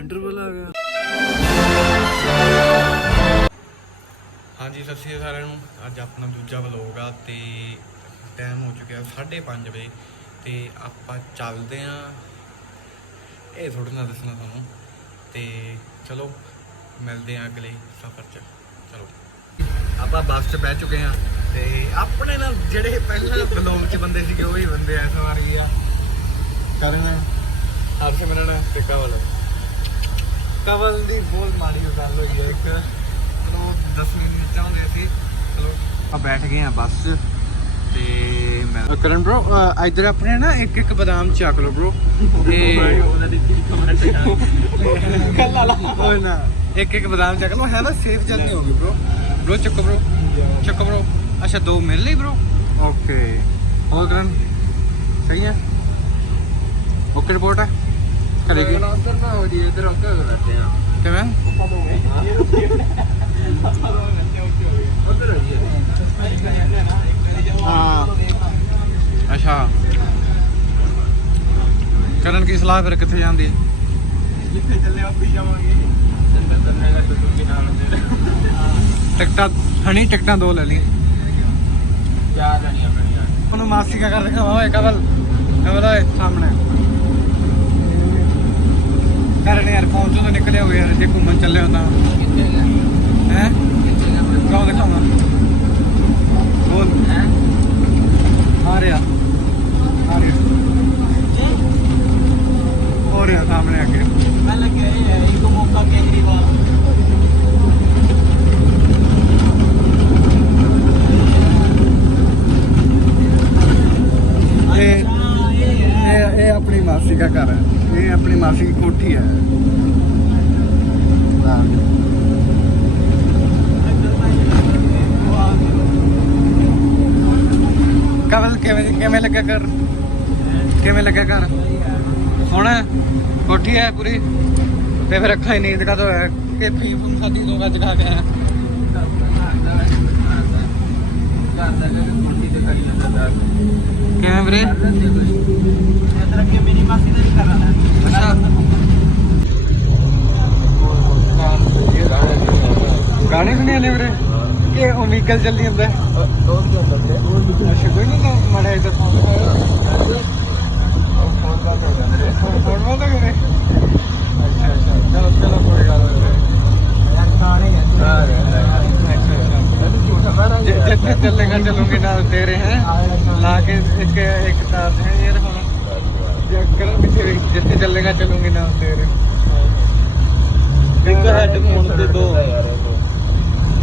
Interval आ गया। हाँ जी, सत श्री अकाल सारिਆਂ ਨੂੰ। ਅੱਜ ਆਪਣਾ ਦੂਜਾ ਵਲੋਗ ਆ ਤੇ ਟਾਈਮ ਹੋ ਚੁੱਕਿਆ 5:30 ਵਜੇ ਤੇ ਆਪਾਂ ਚੱਲਦੇ ਆਂ। ਇਹ ਥੋੜਾ ਨਾ ਦੱਸਣਾ ਤੁਹਾਨੂੰ ਤੇ ਚਲੋ ਮਿਲਦੇ ਆਂ ਅਗਲੇ ਸਫ਼ਰ 'ਚ। ਚਲੋ ਆਪਾਂ ਬੱਸ 'ਚ ਬਹਿ ਚੁੱਕੇ ਆਂ ਤੇ ਆਪਣੇ ਨਾਲ ਜਿਹੜੇ ਪਹਿਲਾਂ ਵਲੋਗ 'ਚ ਬੰਦੇ ਸੀਗੇ ਉਹੀ ਬੰਦੇ ਐ। ਇਸ ਵਾਰ ਵੀ ਆ ਕਰਨ ਹਰਸਿਮਰਨ ਤੇ ਕਵਲ ਦੀ ਬਹੁਤ ਮਾੜੀ ਗੱਲ ਹੋਈ ਹੈ ਇੱਕ। ਚਲੋ 10 ਮਿੰਟ ਚਾਹੁੰਦੇ ਸੀ। ਚਲੋ ਆ ਬੈਠ ਗਏ ਆ ਬੱਸ 'ਚ ਤੇ ਮੈਂ ਕਰਨ ਬ్రో ਇੱਧਰ ਆਪਣੇ ਨਾ ਇੱਕ ਬਦਾਮ ਚੱਕ ਲਓ ਬ్రో। ਤੇ ਨਾ ਇੱਕ ਬਦਾਮ ਚੱਕ ਲਓ ਹੈ ਨਾ ਸੇਫ ਜਰਨੀ ਹੋਗੀ ਬ్రో ਚੱਕੋ ਬ్రో। ਅੱਛਾ 2 ਮਿਲ ਲਈ ਬ్రో। ਓਕੇ ਹੋਰ ਕਰਨ ਸਹੀ ਹੈ। ਓਕੇ ਰਿਪੋਰਟ ਹੈ ਕਰੇਗੀ ਉਧਰ ਨਾ ਹੋ ਜੀ ਇਧਰ ਓਕੇ ਹੋ ਜਾਂਦੇ ਆ ਕਿਵੇਂ ਉਧਰ ਹੋ ਜੀ ਹਾਂ। ਅੱਛਾ ਕਰਨ ਕੀ ਸਲਾਹ ਫਿਰ ਕਿੱਥੇ ਜਾਂਦੀ ਹੈ? ਜਿੱਥੇ ਚੱਲੇ ਆਪੇ ਜਾਵਾਂਗੇ। ਟਿਕਟਾਂ ਹਣੀ ਟਿਕਟਾਂ 2 ਲੈ ਲਈ 4 ਲੈਣੀਆਂ ਪੈਣੀਆਂ। ਉਹਨੂੰ ਮਾਸੀ ਕਾ ਕਰ ਦਿਖਾਵਾ ਓਏ ਕਵਲ ਓਏ ਸਾਹਮਣੇ ਕਰਨ ਯਾਰ ਫੋਨ ਚੋਂ ਤਾਂ ਨਿਕਲਿਆ ਹੋਵੇ ਯਾਰ। ਜੇ ਘੁੰਮਣ ਚੱਲੇ ਹੁੰਦਾ ਹੈ ਕੌਣ ਦਿਖਾਵਾਂ ਬੋਲ ਆ ਰਿਹਾ ਹੋ ਰਿਹਾ ਸਾਹਮਣੇ ਅੱਗੇ ਮੈਂ ਲੱਗਿਆ ਇੱਕ ਮੌਕਾ ਕੇਜਰੀਵਾਲ ये अपनी मासी का घर है। ये अपनी मासी की कोठी है। कवल किवें लगा घर सोना कोठी है पूरी ते फिर अखा ही नींद का तो है कि फीम खाधी तो जगा के है। ਕਿਵੇਂ ਵੀਰੇ ਗਾਣੇ ਸੁਣੇ ਨੇ ਵੀਰੇ ਕਿ ਉਹ ਵਹੀਕਲ ਜਲਦੀ ਹੁੰਦਾ ਕੋਈ ਨਹੀਂ ਮਾੜਾ ਇੱਧਰ ਫੋਨ ਬੰਦ ਕਰੇ। ਅੱਛਾ ਚਲੋ ਕੋਈ ਗੱਲ ਨਹੀਂ। जितने चलेगा चलूंगी ना तेरे हैं ला के एक तार है ये करण पीछे जितने चलेगा चलूंगी ना तेरे हेडफोन दे 2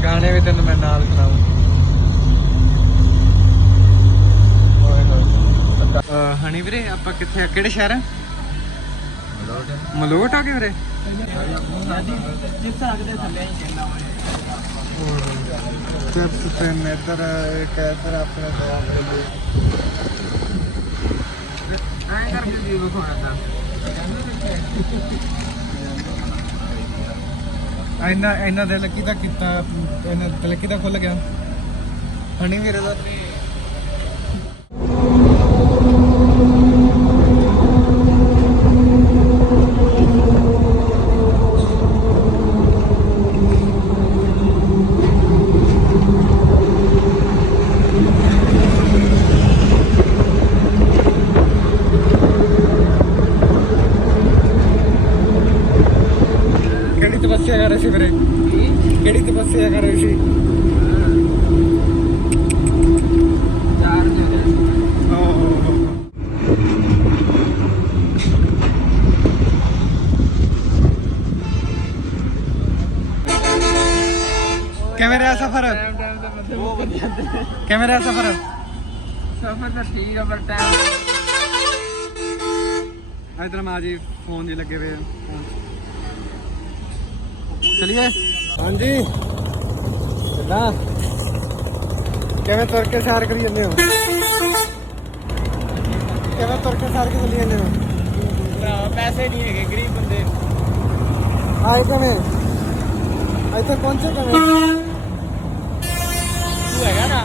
गाने भी तेन मैं नाल सुनाऊं। हनी ਵੀਰੇ ਆਪਾਂ ਕਿੱਥੇ ਆ ਕਿਹੜੇ ਸ਼ਹਿਰ ਮਲੋਟ ਆ ਗਏ ਵੀਰੇ। ਜਿੱਥੇ ਆਗਦੇ ਥੱਲੇ ਹੀ ਕਹਿੰਦਾ स्टेप्स पेन इधर एक इधर अपने इन्ना दिल किदा किता दिल किदा खुल गया हनी मेरे दा तपस्या कर रहे थे मेरे केड़ी तपस्या कर रही थी कैमेरा सफर कैमेरा सफर तो ठीक है पर टाइम इधर माँ जी फोन जी लगे हुए चलिए। हाँ जी ना किवें तुर के सैर करी जाते हो किवें तुर के सैर के चली जाते हो पैसे नहीं है गरीब बंदे आए किवें इतने पहुंचे किवें तू है ना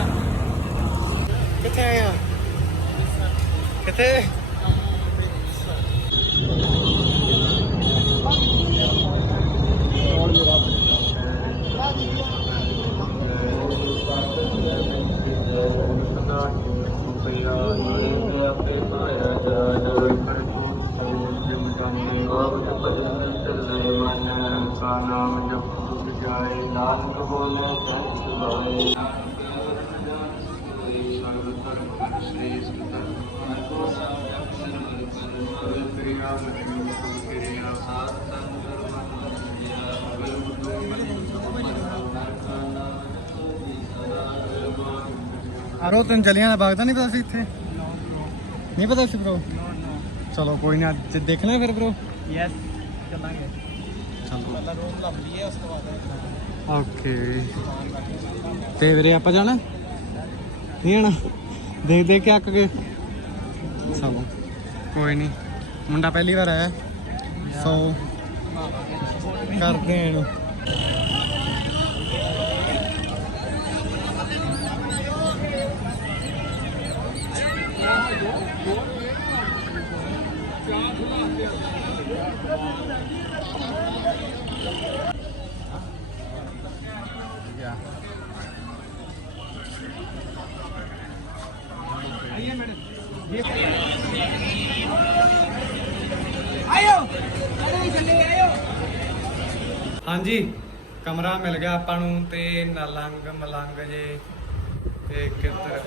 कितने आया ਕਿੱਥੇ ਨਾਮ ਜਪ ਜਾਏ ਨਾਨਕ ਬੋਲੇ ਸਹਿਜ ਸੁਭਾਏ ਆਰੋ ਤੈਨੂੰ ਜਲਿਆਂਵਾਲਾ ਬਾਗ ਦਾ ਨਹੀਂ ਪਤਾ ਸੀ ਇੱਥੇ ਨਹੀਂ ਪਤਾ ਸੀ ਬ్రో ਚਲੋ ਕੋਈ ਨਾ ਅੱਜ ਦੇਖਣਾ ਫਿਰ ਬ్రో ਯੈਸ ਚੱਲਾਂਗੇ ਚਲੋ ਪਹਿਲਾਂ ਰੂਮ ਲੱਭ ਲਈਏ ਉਸ ਤੋਂ ਬਾਅਦ ਓਕੇ ਤੇ ਵੀਰੇ ਆਪਾਂ ਜਾਣਾ ਨਹੀਂ ਜਾਣਾ ਦੇਖ ਦੇਖ ਕੇ ਅੱਕ ਗਏ ਚਲੋ ਕੋਈ ਨਹੀਂ ਮੁੰਡਾ ਪਹਿਲੀ ਵਾਰ ਆਇਆ ਸੋ ਕਰਦੇ ਆ ਇਹਨੂੰ ਹਾਂਜੀ ਕਮਰਾ ਮਿਲ ਗਿਆ ਆਪਾਂ ਨੂੰ ਤੇ ਨਲੰਗ ਮਲੰਗ ਜੇ ਤੇ ਕਿੱਧਰ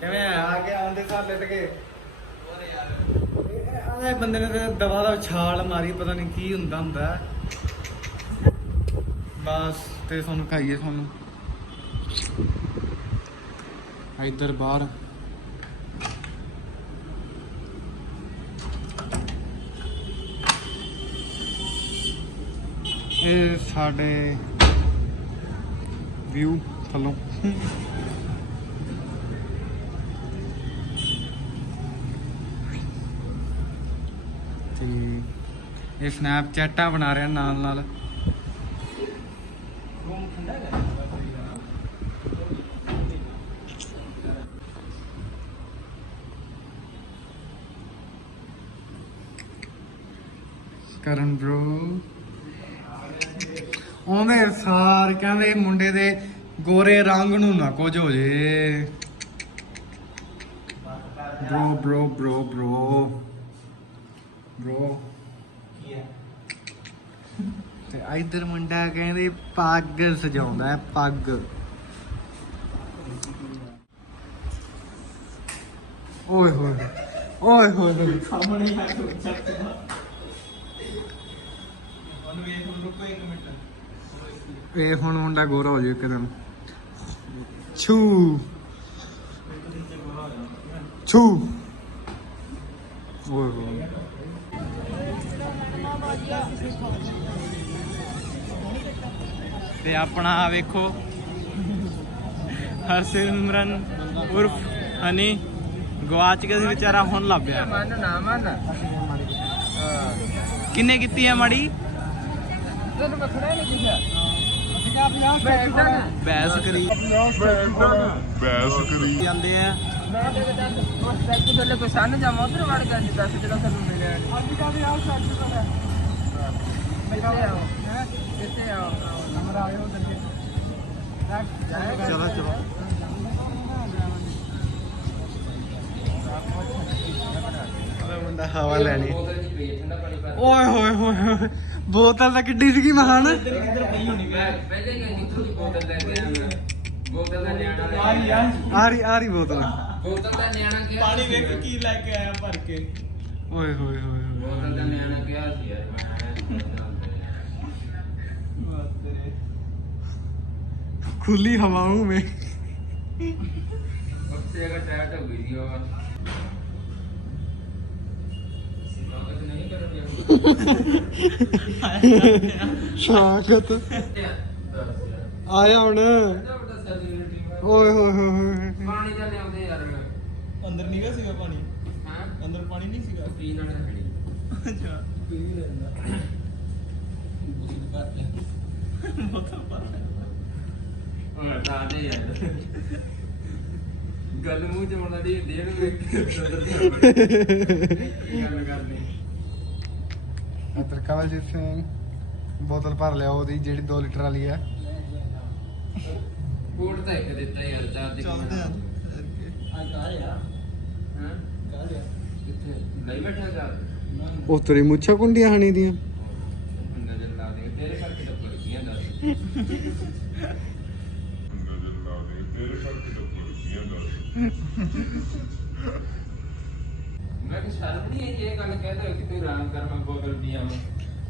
ਕਿਵੇਂ ਆ ਕੇ ਆਉਂਦੇ ਸਾਰ ਲਿਟ ਕੇ ਆਹ ਬੰਦੇ ਨੇ ਤੇ ਦਵਾ ਦਾ ਛਾਲ ਮਾਰੀ ਪਤਾ ਨਹੀਂ ਕੀ ਹੁੰਦਾ ਬਸ ਤੇ ਤੁਹਾਨੂੰ ਖਾਈਏ ਤੁਹਾਨੂੰ ਇੱਧਰ ਬਾਹਰ ਇਹ ਸਾਡੇ ਵਿਊ ਥੱਲੋਂ ਤੇ ਇਹ ਸਨੈਪਚੈਟਾਂ ਬਣਾ ਰਿਹਾ ਨਾਲ ਕਰਨ ਬ్రో ਉਹਨੇ ਸਾਰ ਕਹਿੰਦੇ ਮੁੰਡੇ ਦੇ ਗੋਰੇ ਰੰਗ ਨੂੰ ਨਾ ਕੁਝ ਹੋ ਜੇ ਬ్రో ਤੇ ਇਧਰ ਮੁੰਡਾ ਕਹਿੰਦੇ ਪੱਗ ਸਜਾਉਂਦਾ ਪੱਗ ਓਏ ਹੋਏ ਸਾਹਮਣੇ ਆ ਕੇ ਚੱਕ ਉਹਨੂੰ ਵੇਖ ਰੁਕੋ ਇੱਕ ਮਿੰਟ ਇਹ ਹੁਣ ਮੁੰਡਾ ਗੋਰਾ ਹੋ ਜਾਊ ਇੱਕਦਮ ਛੂ ਓਏ ਹੋਏ ਤੇ ਆਪਣਾ ਵੇਖੋ ਹਰਸਿਮਰਨ ਉਰਫ ਹਨੀ ਗਵਾਚ ਗਿਆ ਸੀ ਵਿਚਾਰਾ ਹੁਣ ਲੱਭਿਆ ਕਿੰਨੇ ਕੀਤੀ ਹੈ ਮਾੜੀ ਬੈਸ ਕਰੀ ਜਾਂਦੇ ਆ ਕੋਈ ਸਾਨੂੰ ਜਾਂ ਉਧਰ ਵੜ ਗਿਆ ਸੀ ਪੈਸੇ ਜਿਹੜਾ ਸਾਨੂੰ ਮਿਲਿਆ ਚਲੋ ਬੰਦਾ ਹਵਾ ਲੈਣੀ ਓਏ ਹੋਏ ਬੋਤਲ ਤਾਂ ਕਿੱਡੀ ਸੀਗੀ ਮਹਾਨ ਆ ਰਹੀ ਬੋਤਲ ਦਾ ਨਿਆਣਾ ਕਿਹਾ ਪਾਣੀ ਵੇਖ ਕੀ ਲੈ ਕੇ ਆਇਆ ਭਰ ਕੇ ਓਏ ਹੋਏ ਬੋਤਲ ਦਾ ਨਿਆਣਾ ਕਿਹਾ ਸੀ ਯਾਰ खुली हवाओं में स्वागत आया हुण ओए होए पानी दा लियाउंदे यार अंदर नहीं सीगा पानी हां अंदर पानी नहीं सीगा पीन वाला खड़ी अच्छा पी लेंदा बोतल पर ਗੱਲ ਮੂੰਹ ਚ ਆਉਣ ਵਾਲੀ ਹੁੰਦੀ ਹੈ ਨੂੰ ਵੇਖ ਕੇ ਗੱਲ ਕਰਨੀ। ਇੱਧਰ ਕਵਲਜੀਤ ਸਿੰਘ ਬੋਤਲ ਭਰ ਲਿਆ ਉਹਦੀ ਜਿਹੜੀ 2 ਲੀਟਰ ਵਾਲੀ ਹੈ। ਕੋਟ ਤਾਂ ਇੱਕ ਦਿੱਤਾ ਯਾਰ ਚਾਰ ਦੀ ਚੱਲਦੇ ਆ ਹਾਂ ਕਿੱਥੇ ਨਹੀਂ ਬੈਠਾ ਚਾਰ ਉਹ ਤੇਰੀ ਮੁੱਛਾਂ ਕੁੰਡੀਆਂ ਹਣੀ ਦੀਆਂ। ਨਜ਼ਰ ਲਾ ਦੇ ਤੇਰੇ ਕਰਕੇ ਤਾਂ ਪੜ ਗਈਆਂ ਦੱਸ ਮੈਂ ਕਿ ਸ਼ਰਮ ਨਹੀਂ ਹੈ ਇਹ ਗੱਲ ਕਹਿ ਦੋ ਕਿ ਤੂੰ ਆਰਾਮ ਕਰ ਮੈਂ ਬੋਤਲ ਪੀ ਆਵਾਂ।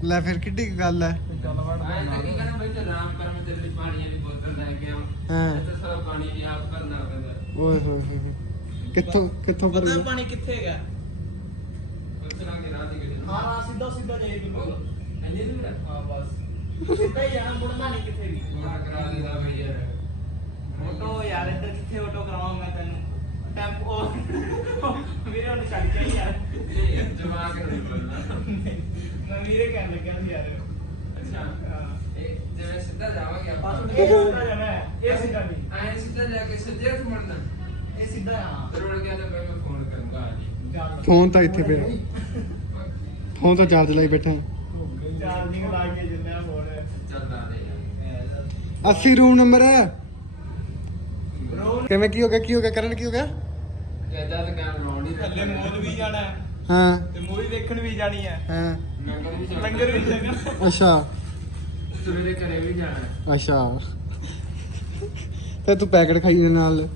ਲੈ ਫਿਰ ਕਿੱਡੀ ਕੁ ਗੱਲ ਹੈ। ਮੈਂ ਤਾਂ ਕੀ ਕਹਿਣਾ ਬਈ ਤੂੰ ਆਰਾਮ ਕਰ ਮੈਂ ਤੇਰੇ ਲਈ ਪਾਣੀ ਦੀ ਬੋਤਲ ਲੈ ਕੇ ਆਵਾਂ। ਹਾਂ ਤੇ ਸਾਰਾ ਪਾਣੀ ਵੀ ਆਪ ਭਰਨਾ ਪੈਂਦਾ। ਓਏ ਹੋਏ ਹੋਏ ਕਿੱਥੋਂ ਪਤਾ ਭਰੀ ਪਾਣੀ ਕਿੱਥੇ ਹੈਗਾ? ਪੁੱਛਣਾ ਕਿ ਰਾਤ ਦੀ ਕਿਤੇ ਹਾਂ ਹਾਂ ਸਿੱਧਾ ਸਿੱਧਾ ਜਾਈ ਬਿਲਕੁਲ। ਅੰਨੇ ਦੂਰ ਆ ਹਾਂ ਬਸ ਸਿੱਧਾ ਹੀ ਜਾਣਾ, ਮੁੜਨਾ ਨਹੀਂ ਕਿਤੇ ਵੀ। ਥੋੜਾ ਕਰਾ ਦੇਦਾ ਬਈ ਯਾਰ ਆਟੋ ਯਾਰ ਇੱਧਰ ਕਿੱਥੇ ਆਟੋ ਕਰਾਵਾਂ ਮੈਂ ਤੈਨੂੰ? ਟੈਂਪੋ ਵੀਰੇ ਉਹਨੂੰ ਛੱਡ ਕੇ ਆਈ ਯਾਰ। ਇਹ ਜਮਾ ਕੇ ਨਹੀਂ ਬੋਲਣਾ। ਮੈਂ ਵੀਰੇ ਕਹਿਣ ਲੱਗਿਆ ਸੀ ਯਾਰ। ਅੱਛਾ ਹਾਂ ਇਹ ਜਿਵੇਂ ਸਿੱਧਾ ਜਾਵਾਂਗੇ ਬਸ ਆਪਾਂ ਇਹ ਸਿੱਧਾ ਜਾਣਾ ਹੈ, ਇਹ ਸਿੱਧਾ ਨਹੀਂ। ਆਏ ਸਿੱਧਾ ਜਾ ਕੇ ਸਿੱਧੇ ਤੋਂ ਮੁੜਨਾ ਇਹ ਸਿੱਧਾ ਹਾਂ ਫਿਰ ਮੁੜ ਗਿਆ ਤਾਂ ਬਈ ਮੈਂ ਫੋਨ ਕਰੂੰਗਾ ਆ ਜੀ ਚੱਲ ਫੋਨ ਤਾਂ ਇੱਥੇ ਪਿਆ। ਫੋਨ ਤਾਂ ਚਾਰਜ ਲਾਈ ਬੈਠਾ। ਚਾਰਜਿੰਗ ਲਾ ਕੇ ਜਿੰਨਾ ਫੋਨ ਚੱਲਦਾ ਰਹੇ ਯਾਰ 80 ਰੂਮ ਨੰਬਰ ਹੈ। ਬ్రో ਕਿਵੇਂ ਕੀ ਹੋ ਗਿਆ ਕਰਨ ਕੀ ਹੋ ਗਿਆ? ਇਦਾਂ ਤਾਂ ਕੰਮ ਲਾਉਣ ਨਹੀਂ ਥੱਲੇ ਮੋਲ ਵੀ ਜਾਣਾ ਹੈ ਹਾਂ ਤੇ ਮੂਵੀ ਦੇਖਣ ਵੀ ਜਾਣੀ ਹੈ, ਹਾਂ ਲੰਗਰ ਵੀ ਜਾਣਾ। ਅੱਛਾ ਸਵੇਰੇ ਘਰੇ ਵੀ ਜਾਣਾ ਅੱਛਾ ਤੇ ਤੂੰ ਪੈਕਟ ਖਾਈ ਦੇ ਨਾਲ।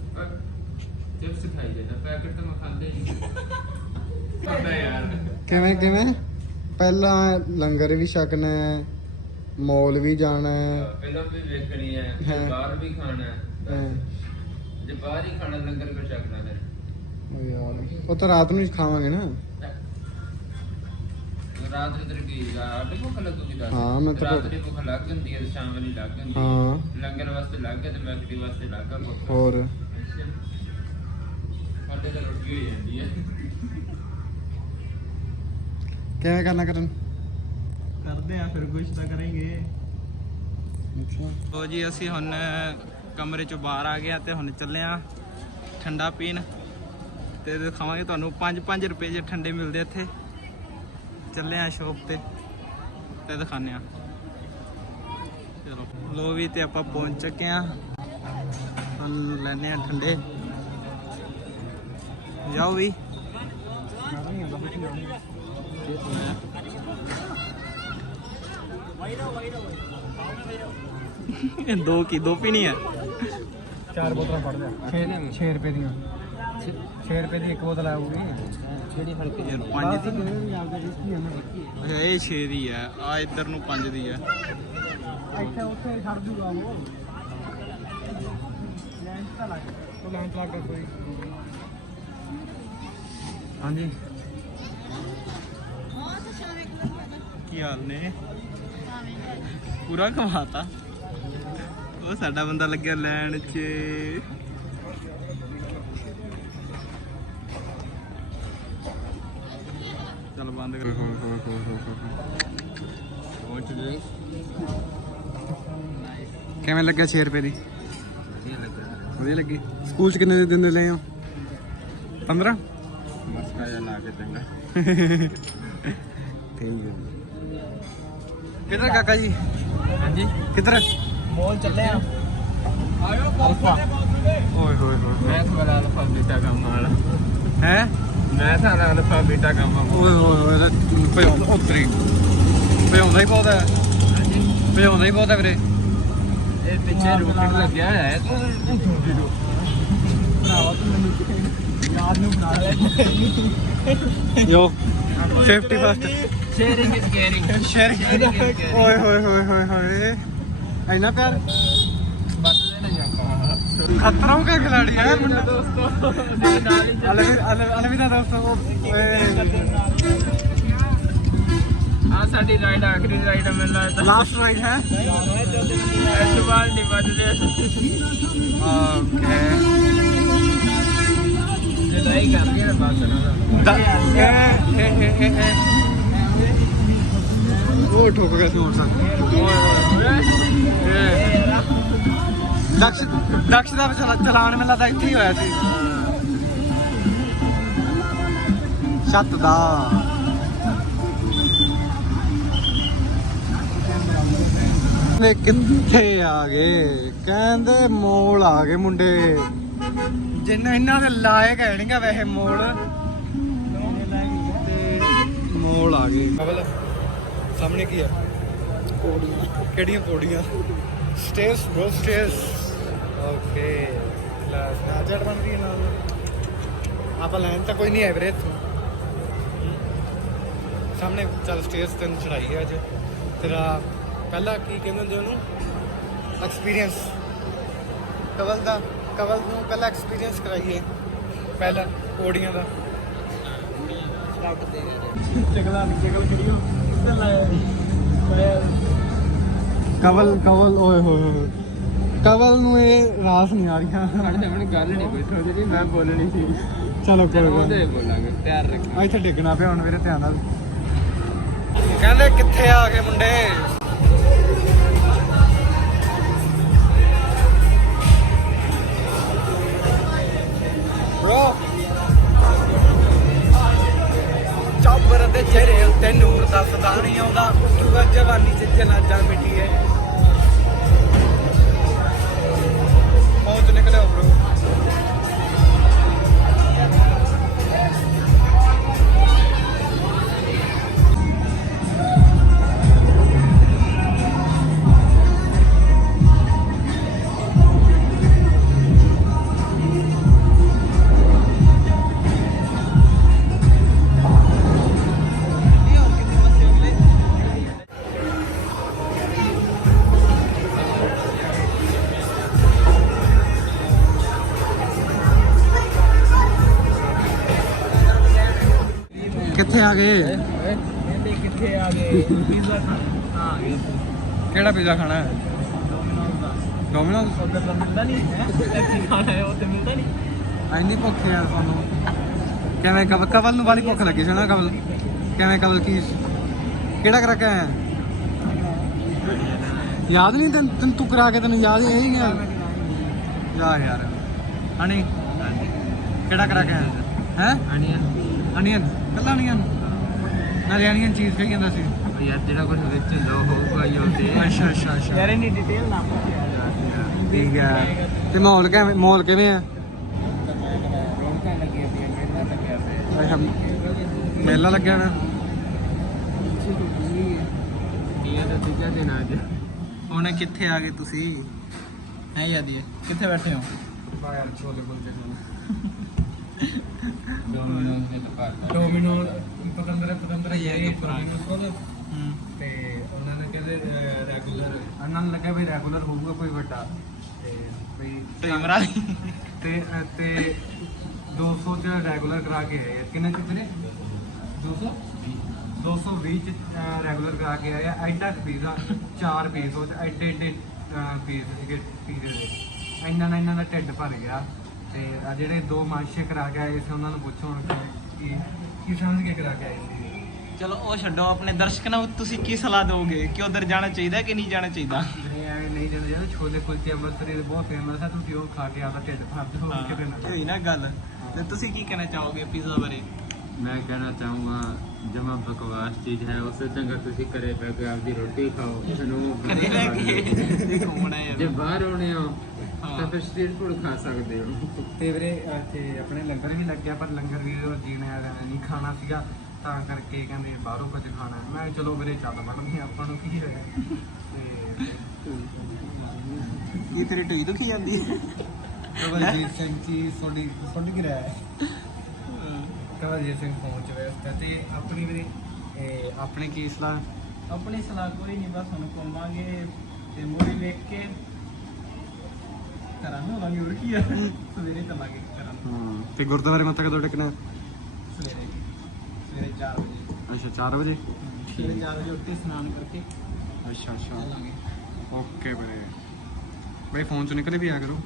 ਚਿਪਸ ਖਾਈ ਜਾਂਦਾ ਪੈਕਟ ਤਾਂ ਮੈਂ ਖਾਂਦੇ ਨਹੀਂ ਪਤਾ ਯਾਰ ਕਿਵੇਂ ਪਹਿਲਾਂ ਲੰਗਰ ਵੀ ਛਕਣਾ ਹੈ, ਮੌਲ ਵੀ ਜਾਣਾ ਹੈ। ਪਹਿਲਾਂ ਵੀ ਵੇਖਣੀ ਹੈ ਹਾਂ। ਬਾਹਰ ਵੀ ਖਾਣਾ ਹੈ ਹਾਂ। ਜੇ ਬਾਹਰ ਹੀ ਖਾਣਾ ਲੰਗਰ ਕੋ ਛਕਣਾ ਹੈ ਓ ਯਾਰ ਉਹ ਤਾਂ ਰਾਤ ਨੂੰ ਹੀ ਖਾਵਾਂਗੇ ਨਾ। ਰਾਤ ਨੂੰ ਤੇਰੇ ਕੀ ਆਪੇ ਭੁੱਖ ਲੱਗੂਗੀ ਦੱਸ ਹਾਂ, ਮੈਂ ਤਾਂ ਰਾਤ ਦੀ ਭੁੱਖ ਲੱਗ ਜਾਂਦੀ ਹੈ ਤੇ ਸ਼ਾਮ ਵਾਲੀ ਲੱਗ ਜਾਂਦੀ ਹੈ ਹਾਂ ਲੰਗਰ ਵਾਸਤੇ ਲੱਗ ਗਿਆ ਤੇ ਮੈਕਡੀ ਵਾਸਤੇ ਲੱਗ ਗਿਆ ਭੁੱਖ ਹੋਰ ਅੱਛਾ। ਸਾਡੇ ਤਾਂ ਰੋਟੀ ਹੋ ਜਾਂਦੀ ਹੈ ਕਿਵੇਂ ਕਰਨਾ ਕਰਨ? ਕਰਦੇ ਆ ਫਿਰ ਕੁਝ ਤਾਂ ਕਰਾਂਗੇ। ਅੱਛਾ ਲੋ ਜੀ ਅਸੀਂ ਹੁਣ ਕਮਰੇ ਚੋਂ ਬਾਹਰ ਆ ਗਏ ਆ ਤੇ ਹੁਣ ਚੱਲੇ ਆ ਠੰਡਾ ਪੀਣ ਤੇ ਦਿਖਾਵਾਂਗੇ ਤੁਹਾਨੂੰ 5-5 ਰੁਪਏ ਦੇ ਠੰਡੇ ਮਿਲਦੇ ਇੱਥੇ। ਚੱਲੇ ਆ ਸ਼ੋਪ ਤੇ ਦਿਖਾਣੇ ਆ। ਚਲੋ ਲੋ ਵੀ ਤੇ ਆਪਾਂ ਪਹੁੰਚ ਚੁੱਕੇ ਆ। ਹੁਣ ਲੈਣੇ ਆ ਠੰਡੇ। ਜਾਓ ਵੀ ਦੋ ਪੀਣੀ ਹੈ। 4 ਬੋਤਲਾਂ ਫੜ ਲਿਆ 6 ਰੁਪਏ ਦੀਆਂ 6 ਰੁਪਏ ਦੀ ਇੱਕ ਬੋਤਲ ਆਊਗੀ। ਜਿਹੜੀ ਫੜ ਕੇ ਯਾਰ 5 ਦੀ ਅੱਛਾ ਇਹ 6 ਦੀ ਹੈ ਆ ਇੱਧਰ ਨੂੰ 5 ਦੀ ਹੈ। ਇੱਥੇ ਉੱਥੇ ਛੱਡ ਦੂਗਾ ਉਹ ਲੈਂਚ ਤਾਂ ਲੱਗ ਕੋਈ। ਹਾਂਜੀ ਕੀ ਹਾਲ ਨੇ? ਪੂਰਾ ਕਮਾਤਾ ਉਹ ਸਾਡਾ ਬੰਦਾ ਲੱਗਿਆ ਲੈਣ 'ਚ। ਚੱਲ ਬੰਦ ਕਰ। ਕਿਵੇਂ ਲੱਗਿਆ 6 ਰੁਪਏ ਦੀ? ਵਧੀਆ ਲੱਗੀ। ਸਕੂਲ 'ਚ ਕਿੰਨੇ ਦੇ ਦਿੰਦੇ ਲਏ ਹੋ? 15 ਮਸਕਾ ਜਿਹਾ ਲਾ ਕੇ ਚੰਗਾ ਠੀਕ ਹੈ। ਕਿੱਧਰ ਕਾਕਾ ਜੀ? ਹਾਂਜੀ ਕਿੱਧਰ? ਮੋਲ ਚੱਲੇ ਆ। ਅਲਫਾ ਓਏ ਹੋਏ ਹੋਏ ਮੈਂ ਤੁਹਾਡਾ ਅਲਫਾ ਬੀਟਾ ਕੰਮ ਵਾਲਾ ਹੈ। ਮੈਂ ਤੁਹਾਡਾ ਅਲਫਾ ਬੀਟਾ ਕੰਮ ਵਾਲਾ ਓਏ ਹੋਏ ਹੋਏ ਉਤਰੀ ਭਿਉਂਦਾ ਹੀ ਬਹੁਤ ਹੈ। ਭਿਉਂਦਾ ਹੀ ਬਹੁਤ ਹੈ ਵੀਰੇ। ਇਹ ਪਿੱਛੇ ਰੋਕਟ ਲੱਗਿਆ ਹੋਇਆ ਹੈ ਯਾਦ ਨੂੰ ਬਣਾ ਲੈ। ਯੋ 50 ਫਸਟ ਸ਼ੇਅਰਿੰਗ ਇਜ਼ ਕੇਅਰਿੰਗ ਓਏ ਹੋਏ ਹੋਏ ਹੋਏ ਹੋਏ ਇੰਨਾ ਪਿਆਰ। खतरों का खिलाड़ी है ਦੋਸਤੋ अलविदा दोस्तों। ਆ ਸਾਡੀ ਰਾਈਡ ਆਖਰੀ ਰਾਈਡ ਹੈ ਮੈਨੂੰ ਲੱਗਦਾ लास्ट राइड है। ਇਸ ਤੋਂ ਬਾਅਦ ਨਹੀਂ ਵੱਜਦੇ ओके ਲੜਾਈ ਕਰ ਗਏ ਨਾ ਬਾਤ ਨਾਲ वो ठोक गया दक्ष दक्ष ਦਾ ਚਲਾਨ ਮੈਨੂੰ ਲੱਗਦਾ ਇੱਥੇ ਹੀ ਹੋਇਆ ਸੀ। ਛੱਤ ਦਾ। ਨੇ ਕਿੱਥੇ ਆ ਗਏ, ਕਹਿੰਦੇ ਮੋਲ ਆ ਗਏ ਮੁੰਡੇ। ਜਿੰਨਾ ਇਹਨਾਂ ਦੇ ਲਾਇਕ ਹੈ ਨਹੀਂਗਾ ਵੈਸੇ ਮੋਲ, ਤੇ ਮੋਲ ਆ ਗਏ। ਕਬਲ ਸਾਹਮਣੇ ਕੀ ਆ? ਕਿਹੜੀਆਂ ਪੌੜੀਆਂ? Stairs bro, stairs. Okay Snapchat ਬਣ ਰਹੀ ਨਾਲ। ਆਪਾਂ ਲਾਈਨ ਤਾਂ ਕੋਈ ਨਹੀਂ ਹੈ ਵੀਰੇ ਇੱਥੋਂ ਸਾਹਮਣੇ। ਚੱਲ ਸਟੇਅਰਸ ਤੇ ਚੜਾਈ ਹੈ ਅੱਜ ਤੇਰਾ ਪਹਿਲਾ ਕੀ ਕਹਿੰਦੇ ਹੁੰਦੇ ਉਹਨੂੰ, ਐਕਸਪੀਰੀਅੰਸ। ਕਵਲ ਨੂੰ ਪਹਿਲਾਂ ਐਕਸਪੀਰੀਅੰਸ ਕਰਾਈਏ ਪਹਿਲਾਂ ਪੌੜੀਆਂ ਦਾ। ਕਵਲ ਓਏ ਹੋਏ ਕਵਲ ਨੂੰ ਇਹ ਰਾਸ ਨਹੀਂ ਆ ਰਹੀਆਂ। ਆਪਣੀ ਗੱਲ ਨਹੀਂ ਕੋਈ ਸੋਚਦੀ, ਮੈਂ ਬੋਲਣੀ ਸੀ। ਚਲੋ ਕੋਈ ਉਹਦੇ ਬੋਲਾਂਗੇ, ਪਿਆਰ ਰੱਖੀ। ਇੱਥੇ ਡਿੱਗਣਾ ਪਿਆ ਹੁਣ ਵੀਰੇ, ਧਿਆਨ ਨਾਲ। ਕਹਿੰਦੇ ਕਿੱਥੇ ਆ ਗਏ ਮੁੰਡੇ। ਚਾਬਰ ਦੇ ਚਿਹਰੇ ਉੱਤੇ ਨੂਰ ਦੱਸਦਾ ਨਹੀਂ ਆਉਂਦਾ, ਤੂੰ ਜਵਾਨੀ ਚ ਜਨਾਜਾ ਮਿੱਟੀ ਹੈ। ਪਹੁੰਚ ਨਿਕਲਿਆ ਬ్రో। ਕਿੱਥੇ ਆ ਗਏ? ਕਿੱਥੇ ਆ ਗਏ? ਪੀਜ਼ਾ ਖਾਣਾ ਆ ਗਏ। ਕਿਹੜਾ ਪੀਜ਼ਾ ਖਾਣਾ ਹੈ? ਡੋਮਿਨੋਜ਼। ਉਧਰ ਤਾਂ ਮਿਲਦਾ ਨਹੀਂ ਹੈ, ਇੱਥੇ ਖਾਣਾ ਹੈ, ਉੱਥੇ ਮਿਲਦਾ ਨਹੀਂ। ਇੰਨੀ ਭੁੱਖ ਯਾਰ ਸਾਨੂੰ। ਕਿਵੇਂ ਕਵਲ ਨੂੰ ਵਾਲੀ ਭੁੱਖ ਲੱਗੀ ਸੀ ਨਾ? ਕਵਲ ਕਿਵੇਂ? ਕਵਲ ਕੀ ਕਿਹੜਾ ਕਰਾ ਕੇ ਆਇਆ? ਯਾਦ ਨਹੀਂ ਤੈਨੂੰ? ਤੂੰ ਕਰਾ ਕੇ ਤੈਨੂੰ ਯਾਦ ਹੀ ਨਹੀਂ ਆ ਯਾਰ। ਹਣੀ ਕਿਹੜਾ ਕਰਾ ਕੇ ਆਇਆ ਹੈ? ਅਨੀਅਨ ਕੱਲਾ ਅਨੀਅਨ ਨਾਲੇ ਅਨੀਅਨ ਚੀਜ਼ ਕਹੀ ਜਾਂਦਾ ਸੀ ਯਾਰ ਜਿਹੜਾ ਕੁਝ ਵਿੱਚ ਲੋ ਹੋਊਗਾ ਹੀ ਉਹਦੇ। ਅੱਛਾ ਯਾਰ ਇਹਨੀ ਡਿਟੇਲ ਨਾ ਠੀਕ ਹੈ। ਤੇ ਮਾਹੌਲ ਕਿਵੇਂ? ਮਾਹੌਲ ਕਿਵੇਂ ਆ? ਰੌਣਕਾਂ ਲੱਗੀਆਂ ਪਈਆਂ, ਮੇਲਾ ਲੱਗਿਆ ਪਿਆ। ਅੱਛਾ ਮੇਲਾ ਲੱਗਿਆ ਨਾ। ਇਹ ਤਾਂ ਦੂਜਾ ਦਿਨ ਆ ਅੱਜ। ਹੁਣ ਕਿੱਥੇ ਆ ਗਏ ਤੁਸੀਂ? ਹੈ ਯਾਦੀ ਕਿੱਥੇ ਬੈਠੇ ਹੋ? ਯਾਰ ਛੋਲੇ ਕੁਲਚੇ ਡੋਮਿਨੋਜ਼ ਨੇ ਤਾਂ ਕਰਤਾ। ਡੋਮਿਨੋਜ਼ ਪਤੰਦਰ ਤੇ ਉਹਨਾਂ ਨੇ ਕਹਿੰਦੇ ਰੈਗੂਲਰ, ਉਹਨਾਂ ਨੂੰ ਲੱਗਿਆ ਵੀ ਰੈਗੂਲਰ ਹੋਊਗਾ ਕੋਈ ਵੱਡਾ, ਤੇ ਬਈ ਟੀਮਰਾ ਤੇ 200 ਚ ਰੈਗੂਲਰ ਕਰਾ ਕੇ ਆਏ। ਕਿੰਨੇ ਚ ਵੀਰੇ? 220 ਚ ਰੈਗੂਲਰ ਕਰਾ ਕੇ ਆਏ ਆ। ਐਡਾ ਪੀਜ਼ਾ 4 ਪੀਸ, ਉਹ ਚ ਐਡੇ ਪੀਸ ਸੀਗੇ ਪੀਜ਼ੇ ਦੇ। ਇੰਨਾ ਦਾ ਢਿੱਡ ਭਰ ਗਿਆ। ਤੇ ਆ ਜਿਹੜੇ 2 ਮਾਸ਼ੇ ਕਰਾ ਕੇ ਆਏ ਸੀ ਉਹਨਾਂ ਨੂੰ ਪੁੱਛੋ ਹੁਣ ਕੀ ਸਮਝ ਕੇ ਕਰਾ ਕੇ ਆਏ ਸੀ। ਚਲੋ ਉਹ ਛੱਡੋ, ਆਪਣੇ ਦਰਸ਼ਕਾਂ ਨੂੰ ਤੁਸੀਂ ਕੀ ਸਲਾਹ ਦਿਓਗੇ ਕਿ ਉਧਰ ਜਾਣਾ ਚਾਹੀਦਾ ਕਿ ਨਹੀਂ ਜਾਣਾ ਚਾਹੀਦਾ? ਨਹੀਂ ਜਾਂਦੇ ਯਾਰ, ਛੋਲੇ ਕੁਲਚੇ ਅੰਮ੍ਰਿਤਸਰ ਦੇ ਬਹੁਤ ਫੇਮਸ ਆ। ਤੁਸੀਂ ਉਹ ਖਾ ਕੇ ਆਪਦਾ ਢਿੱਡ ਭਰ ਦਿਓ ਕਿਤੇ ਨਾ। ਹੋਈ ਨਾ ਗੱਲ। ਤੇ ਤੁਸੀਂ ਕੀ ਕਹਿਣਾ ਚਾਹੋਗੇ ਪੀਜ਼ਾ ਬਾਰੇ? मैं कहना चाहूँगा जमा बकवास चीज़ है, उससे चंगा तुसी करे पै के आपकी रोटी खाओ। ਘਰੇ ਰਹਿ ਕੇ ਘੁੰਮਣਾ जे ਯਾਰ। बाहर होने हो हाँ। तो फिर स्ट्रीट फूड खा सकते हो। ਤੇ ਵੀਰੇ ਇੱਥੇ ਆਪਣੇ ਲੰਗਰ ਵੀ ਲੱਗਿਆ, ਪਰ ਲੰਗਰ ਵੀ ਉਹ ਜੀਣ ਵਾਲਿਆਂ ਨੇ ਨਹੀਂ ਖਾਣਾ ਸੀਗਾ, ਤਾਂ ਕਰਕੇ ਕਹਿੰਦੇ ਬਾਹਰੋਂ ਕੁਝ ਖਾਣਾ ਹੈ। ਮੈਂ ਕਿਹਾ ਚਲੋ ਵੀਰੇ ਚੱਲ ਵੜਦੇ ਆਪਾਂ ਨੂੰ ਕੀ ਹੋਇਆ। ਇਹ ਤੇਰੀ ਢੋਈ ਦੁਖੀ ਜਾਂਦੀ ਹੈ? ਕਵਲਜੀਤ ਸਿੰਘ ਜੀ ਤੁਹਾਡੀ ਕੀ ਰਾਏ ਹੈ? ਕਵਲਜੀਤ ਸਿੰਘ ਪਹੁੰਚ ਰਿਹਾ ਤੇ ਆਪਣੀ ਵੀਰੇ ਆਪਣੇ ਕੀ ਸਲਾਹ? ਆਪਣੀ ਸਲਾਹ ਕੋਈ ਨਹੀਂ, ਬਸ ਹੁਣ ਘੁੰਮਾਂਗੇ ਤੇ ਮੂਵੀ ਵੇਖ ਕੇ ਘਰਾਂ ਨੂੰ ਆਵਾਂਗੇ। ਹੋਰ ਕੀ ਆ, ਸਵੇਰੇ ਚੱਲਾਂਗੇ ਘਰਾਂ ਨੂੰ। ਤੇ ਗੁਰਦੁਆਰੇ ਮੱਥਾ ਕਦੋਂ ਟੇਕਣਾ? ਸਵੇਰੇ 4 ਵਜੇ। ਅੱਛਾ 4 ਵਜੇ। ਸਵੇਰੇ 4 ਵਜੇ ਉੱਠ ਕੇ ਇਸ਼ਨਾਨ ਕਰਕੇ ਅੱਛਾ ਚੱਲਾਂਗੇ। ਓਕੇ ਵੀਰੇ। ਬਈ ਫੋਨ ਚੋਂ ਨਿਕਲੇ ਵੀ ਆ ਕਰੋ।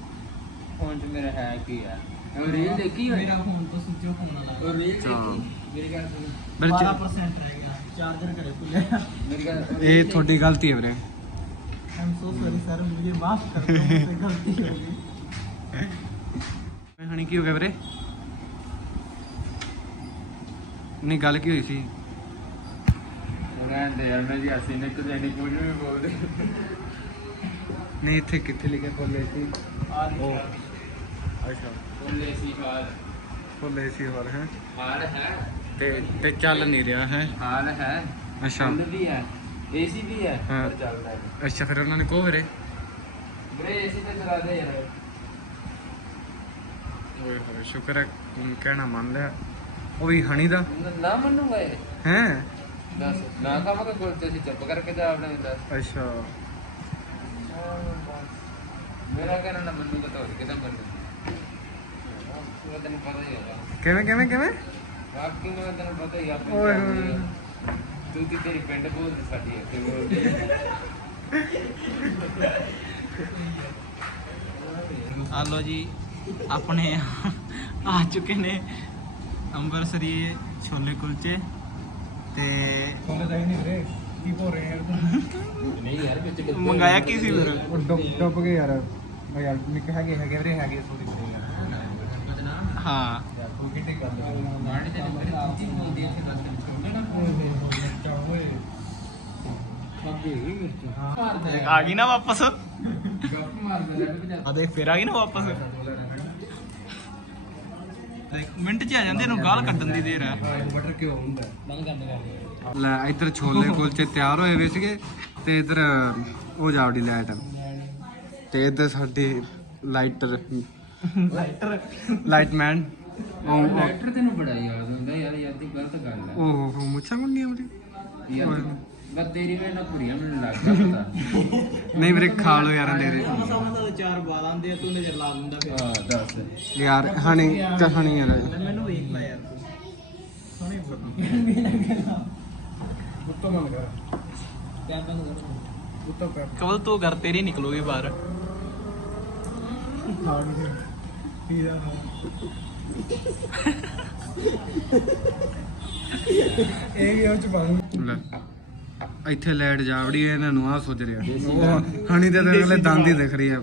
फोन च मेरा है की है और रील देखी है? ਮੇਰਾ ਫੋਨ ਤੋਂ ਸੁੱਚ ਆਫ ਹੋਣਾ ਲੱਗਾ। और रील अच्छा। देखी मेरी गल सुन, 12% ਰਹਿ ਗਿਆ, ਚਾਰਜਰ ਘਰੇ ਭੁੱਲਿਆ। मेरी गल ਇਹ ਤੁਹਾਡੀ ਗਲਤੀ ਹੈ ਵੀਰੇ। I am so sorry sir, मुझे माफ कर दो, मुझसे गलती हो गई। ਹਣੀ ਕੀ ਹੋ ਗਿਆ ਵੀਰੇ? ਨਹੀਂ ਗੱਲ ਕੀ ਹੋਈ ਸੀ? ਰਹਿੰਦੇ ਯਾਰ ਮੈਂ ਜੀ ਅਸੀਂ ਨੇ ਕਦੇ ਨਹੀਂ ਕੁਝ ਵੀ ਬੋਲਦੇ। ਨਹੀਂ ਇੱਥੇ ਕਿੱਥੇ ਲਿਖਿਆ ਫੁੱਲ ਏਸੀ? ਉਹ ਅੱਛਾ ਬੋਲੇ ਸੀ ਹਾਲ ਫੁੱਲ ਏਸੀ ਵਾਲਾ ਹੈ ਹਾਲ ਹੈ ਤੇ ਚੱਲ ਨਹੀਂ ਰਿਹਾ ਹੈ। ਹਾਲ ਹੈ ਅੱਛਾ ਫੁੱਲ ਵੀ ਹੈ ਏਸੀ ਵੀ ਹੈ ਹਾਂ। ਪਰ ਚੱਲਦਾ ਹੈ ਅੱਛਾ ਫਿਰ ਉਹਨਾਂ ਨੇ ਕਹੋ ਵੀਰੇ ਵੀਰੇ ਏਸੀ ਤੇ ਚਲਾ ਦੇ ਯਾਰ। ਓਏ ਹੋਏ ਸ਼ੁਕਰ ਹੈ ਕਹਿਣਾ ਮੰਨ ਲਿਆ। ਉਹ ਵੀ ਹਣੀ ਦਾ ਨਾ ਮੰਨੂਗਾ ਇਹ ਹੈ। ਦੱਸ ਨਾ ਖਾਵਾਂਗਾ ਕੋਲ ਤੇ ਅਸੀਂ ਚੁੱਪ ਕਰਕੇ ਜਾ ਆਪਣੇ ਦੱਸ। ਅੱਛਾ ਮੇਰਾ ਕਹਿਣਾ ਨਾ ਮੰਨੂਗਾ ਤਾਂ ਹੋਰ ਕਿਦਾਂ ਮੰਨੂ? ਉਹ ਤੈਨੂੰ ਪਤਾ ਹੀ ਹੋਗਾ ਕਿਵੇਂ ਕਿਵੇਂ ਕਿਵੇਂ? ਬਾਕੀ ਮੈਂ ਤੈਨੂੰ ਪਤਾ ਹੀ ਆ ਓਏ ਪੰਜਾਬ ਦੀ ਹੋਏ। ਆ। ਤੂੰ ਕੀ ਤੇਰੀ ਪਿੰਡ ਬੋਲਦੀ ਸਾਡੀ ਇੱਥੇ ਬੋਲਦੀ ਆ ਲੋ ਜੀ ਆਪਣੇ ਆ ਚੁੱਕੇ ਨੇ ਅੰਬਰਸਰੀ ਛੋਲੇ ਕੁਲਚੇ ਤੇ ਫੁੱਲ ਤਾਂ ਹੀ ਨਹੀਂ ਵੀਰੇ ਕੀ ਹੋ ਰਹੇ ਯਾਰ ਨਹੀਂ ਯਾਰ ਵਿੱਚ ਡੱਬੇ ਮੰਗਾਇਆ ਕੀ ਸੀ ਫਿਰ? ਉਹ ਡੁੱਬ ਗਏ ਯਾਰ। ਉਹ ਯਾਰ ਨਿੱਕੇ ਹੈਗੇ ਵੀਰੇ ਹੈਗੇ ਸੋਰੀ ਵੀਰੇ ਯਾਰ ਹਾਂ ਉਹ ਕਿੱਥੇ ਕਰ ਲਿਆ ਮਾੜੀ ਤੇ ਨਿਕਲ ਚੀਜ਼ ਬੋਲਦੀ ਇੱਥੇ ਦੱਸ ਤੈਨੂੰ ਛੋੜਨਾ ਨਾ ਓਏ ਅੱਗੇ ਹੀ ਮਿਰਚ ਆ ਗਈ ਨਾ ਵਾਪਸ। ਗੱਪ ਮਾਰਦਾ ਲੈ ਕੇ ਜਾ ਆ ਦੇਖ ਫਿਰ ਆ ਗਈ ਨਾ ਵਾਪਸ। ਇੱਕ ਮਿੰਟ ਚ ਆ ਜਾਂਦੇ ਇਹਨੂੰ ਗਾਲ ਕੱਢਣ ਦੀ ਦੇਰ ਹੈ। ਬਟਰ ਕਿਉਂ ਹੁੰਦਾ? ਬੰਦ ਕਰ ਲੈ ਇੱਧਰ ਛੋਲੇ ਕੁਲਚੇ ਤਿਆਰ ਹੋਏ ਵੇ ਸੀਗੇ ਤੇ ਇੱਧਰ ਉਹ ਜਾਵੜੀ ਲਾਈਟ ਤੇ ਇੱਧਰ ਸਾਡੇ ਲਾਈਟਰ ਲਾਈਟਮੈਨ ਡਾਕਟਰ ਤੈਨੂੰ ਬੜਾ ਯਾਦ ਹੁੰਦਾ ਯਾਰ ਦੀ ਗਲਤ ਗੱਲ ਹੈ ਉਹ ਮੁੱਛਾਂ ਮੁੰਡੀਆਂ ਮੇਰੀ। ਯਾਰ ਬਸ ਤੇਰੀ ਵੇ ਨਾ ਕੁੜੀਆਂ ਮੈਨੂੰ ਲੱਗਦਾ ਪਤਾ ਨਹੀਂ ਵੀਰੇ ਖਾ ਲੋ ਯਾਰ ਦੇ ਸਮਝਦਾ ਚਾਰ ਬਾਲ ਆਂਦੇ ਆ ਤੂੰ ਨਜ਼ਰ ਲਾ ਦਿੰਦਾ ਫਿਰ। ਹਾਂ ਦੱਸ ਯਾਰ ਹਣੀ ਕਹਾਣੀ ਯਾਰ ਮੈਨੂੰ ਵੇਖ ਲੈ ਯਾਰ ਤੂੰ ਸੋਹਣੀ ਉੱਤੋਂ ਮੰਨ ਕਰ ਕਿਆ ਬੰਦ ਕਰ ਉੱਤੋਂ ਕਰ ਕਵਲ ਤੂੰ ਘਰ ਤੇਰੀ ਨਿਕਲੋਗੇ ਬਾਹਰ। ਪੀਜ਼ਾ ਇਹ ਵੀ ਉਹ ਚ ਪਾਉਂ ਲੈ ਇੱਥੇ ਲਾਈਟ ਜਾਵੜੀ ਹੈ ਇਹਨਾਂ ਨੂੰ ਆ ਸੋਚ ਰਿਹਾ ਉਹ ਹਣੀ ਦੇ ਤੇ ਅਗਲੇ ਦੰਦ ਹੀ ਦਿਖ ਰਹੀ ਆ।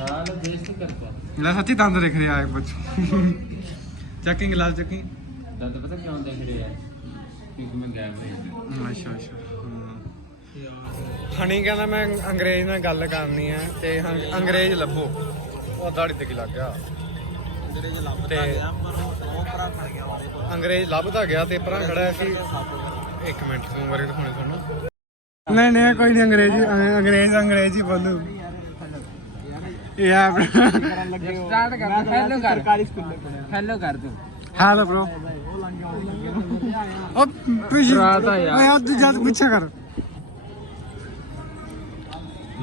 ਹਾਂ ਲੈ ਬੇਇੱਜ਼ਤੀ ਕਰਦਾ ਲੈ ਸੱਚੀ ਦੰਦ ਦਿਖ ਰਿਹਾ ਹੈ ਬੱਚ ਚੈਕਿੰਗ ਲਾਲ ਚੈਕਿੰਗ ਦੰਦ ਪਤਾ ਕਿਉਂ ਦੇਖ ਰਹੇ ਆ ਕਿਉਂਕਿ ਮੈਂ ਗੈਪ ਨਹੀਂ ਅੱਛਾ ਅੱਛਾ ਹਣੀ ਕਹਿੰਦਾ ਮੈਂ ਅੰਗਰੇਜ਼ ਨਾਲ ਗੱਲ ਕਰਨੀ ਹੈ ਤੇ ਅੰਗਰੇਜ਼ ਲੱਭੋ। ਉਹ ਦਾੜੀ ਤੇ ਕੀ ਲੱਗ ਗਿਆ ਜਿਹੜੇ ਜੇ ਲੱਭਦਾ ਗਿਆ ਪਰ ਉਹ ਪਰਾਂ ਖੜ ਗਿਆ ਵਾਲੇ ਕੋਲ। ਅੰਗਰੇਜ਼ ਲੱਭਦਾ ਗਿਆ ਤੇ ਪਰਾਂ ਖੜਾ ਸੀ। ਇੱਕ ਮਿੰਟ ਫੋਨ ਬਾਰੇ ਦਿਖਾਉਣੇ ਤੁਹਾਨੂੰ। ਨਹੀਂ ਨਹੀਂ ਕੋਈ ਨਹੀਂ ਅੰਗਰੇਜ਼ ਹੀ ਬੋਲੂ ਯਾਰ। ਸਟਾਰਟ ਕਰ ਹੈਲੋ ਕਰ ਸਰਕਾਰੀ ਸਕੂਲੇ ਪੜਿਆ। ਹੈਲੋ ਕਰ ਤੂੰ ਹੈਲੋ ਬ్రో ਉਹ ਪਿੱਛੇ ਰਾਤ ਆ ਯਾਰ। ਓਏ ਤੂੰ ਜਦ ਪਿੱਛੇ ਕਰ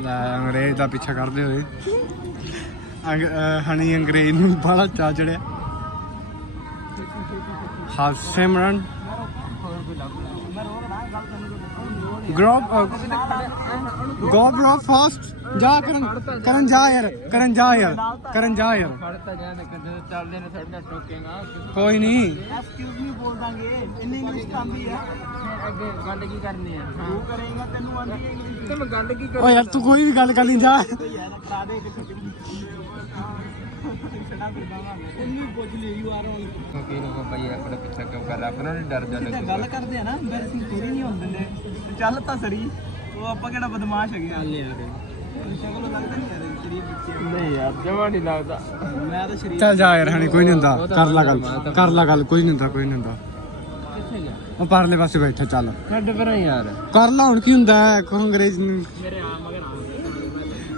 ਲੈ ਅੰਗਰੇਜ਼ ਦਾ ਪਿੱਛਾ ਕਰਦੇ ਹੋਏ ਹਣੀ ਅੰਗਰੇਜ਼ ਨੂੰ ਬੜਾ ਚਾ ਚੜਿਆ। ਹਾਂ ਸਿਮਰਨ ਗਰੋਪ ਗੋ ਬ్రో ਫਾਸਟ ਜਾ ਕਰਨ ਜਾ ਯਾਰ ਕਰਨ ਜਾ ਯਾਰ ਫੜਤਾ ਜਾ ਤੇ ਕਦੇ ਚੱਲਦੇ ਨੇ ਸਾਡੇ ਨਾਲ ਟੋਕੇਗਾ ਕੋਈ ਨਹੀਂ ਐਕਸਕਿਊਜ਼ ਮੀ ਬੋਲ ਦਾਂਗੇ ਇੰਨੀ ਇੰਗਲਿਸ਼ ਆਂਦੀ ਆ। ਅੱਗੇ ਗੱਲ ਕੀ ਕਰਨੀ ਹੈ ਤੂੰ ਕਰੇਗਾ ਤੈਨੂੰ ਆਂਦੀ ਹੈ ਇੰਗਲਿਸ਼। ਤੇ ਮੈਂ ਗੱਲ ਕੀ ਓ ਯਾਰ ਤੂੰ ਕੋਈ ਵੀ ਗੱਲ ਕਰ ਨਹੀਂ ਜਾ। ਯਾਰ ਕਰਾ ਦੇ ਕਿ ਛੜਾ ਬਿਰਦਾਵਾ ਇੰਨੀ ਪੁੱਛ ਲਈ ਯੂ ਆਰ ਔਨ। ਕੀ ਲੋਕ ਭਾਈ ਆਪਣਾ ਪਿੱਛਾ ਕਿਉਂ ਕਰ ਰਿਹਾ ਆਪਣਾ ਨਹੀਂ ਡਰਦਾ ਤਾਂ ਲੱਗਦਾ ਗੱਲ ਕਰਦੇ ਆ ਨਾ ਐਮਬੈਰਸਿੰਗ ਥੋੜੀ ਨਹੀਂ ਹੁੰਦੇ ਨੇ। ਚੱਲ ਤਾਂ ਸਰੀ ਉਹ ਆਪਾਂ ਕਿਹੜਾ ਬਦਮਾਸ਼ ਹੈਗੇ ਆ। ਸ਼ਕਲੋਂ ਲੱਗਦਾ ਨਹੀਂ ਯਾਰ ਸ਼ਰੀਰ ਪਿੱਛੇ। ਨਹੀਂ ਯਾਰ ਜਮਾ ਨਹੀਂ ਲੱਗਦਾ ਮੈਂ ਤਾਂ ਸ਼ਰੀਰ ਚੱਲ ਜਾ ਯਾਰ ਹਣੀ ਕੋਈ ਨਹੀਂ ਹੁੰਦਾ ਕਰ ਲਾ ਗੱਲ ਕੋਈ ਨਹੀਂ ਹੁੰਦਾ ਕਿੱਥੇ ਜਾ ਉਹ ਪਰਲੇ ਪਾਸੇ ਬੈਠਾ ਚੱਲ ਛੱਡ ਪਰਾਂ ਯਾਰ ਕਰ ਲਾ ਹੁਣ ਕੀ ਹੁੰਦਾ ਹੈ ਅੰਗਰੇਜ਼ ਨੂੰ ਮੇਰੇ ਆ ਮਗਰ ਆ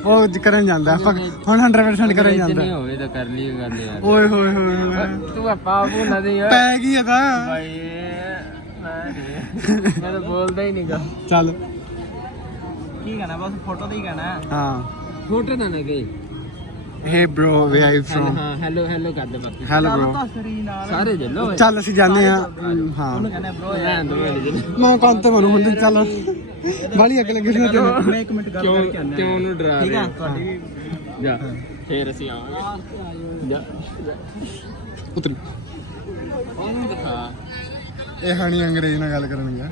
ਉਹ ਕਰਨ ਜਾਂਦਾ ਆਪਾਂ ਹੁਣ 100% ਕਰਨ ਜਾਂਦਾ ਨਹੀਂ ਹੋਵੇ ਤਾਂ ਕਰ ਲਈ ਗੱਲ ਯਾਰ ਓਏ ਹੋਏ ਹੋਏ ਤੂੰ ਆਪਾ ਭੁੱਲਾ ਦੇ ਯਾਰ ਪੈ ਗਈ ਇਹਦਾ ਭਾਈ ਮੈਂ ਤਾਂ ਬੋਲਦਾ ਹੀ ਨਹੀਂਗਾ ਚੱਲ ਕੀ ਕਹਿਣਾ ਬਸ ਫੋਟੋ ਤੇ ਹੀ ਕਹਿਣਾ। ਹਾਂ ਫੋਟੋ ਨਾ ਗਏ ਹੇ bro where are you from ਹਾਂ ਹੈਲੋ ਕਰ ਦੇ ਬਾਕੀ hello ਚੱਲ bro ਤਾਂ ਸਰੀ ਨਾਲ ਸਾਰੇ ਜੱਲੋ ਚੱਲ ਅਸੀਂ ਜਾਂਦੇ ਆ ਹਾਂ ਉਹਨੂੰ ਕਹਿੰਦੇ ਬ్రో ਰਹਿਣ ਦੋ ਮੇਰੇ ਜਨ ਮੈਂ ਕੰਨ ਤੇ ਮਨੂੰ ਹੁੰਦੇ ਚੱਲ ਬਾਲੀ ਅੱਗੇ ਲੱਗੇ ਨਾ ਤੈਨੂੰ ਮੈਂ ਇੱਕ ਮਿੰਟ ਗੱਲ ਕਰਕੇ ਆਉਂਦਾ। ਕਿਉਂ ਉਹਨੂੰ ਡਰਾ ਠੀਕ ਆ ਰਿਹਾ ਤੁਹਾਡੀ ਵੀ ਜਾ ਫੇਰ ਅਸੀਂ ਆਵਾਂਗੇ ਜਾ ਉਤਰੀ ਉਹਨੂੰ ਦਿਖਾ ਇਹ ਹਣੀ ਅੰਗਰੇਜ਼ ਨਾਲ ਗੱਲ ਕਰਨ ਗਿਆ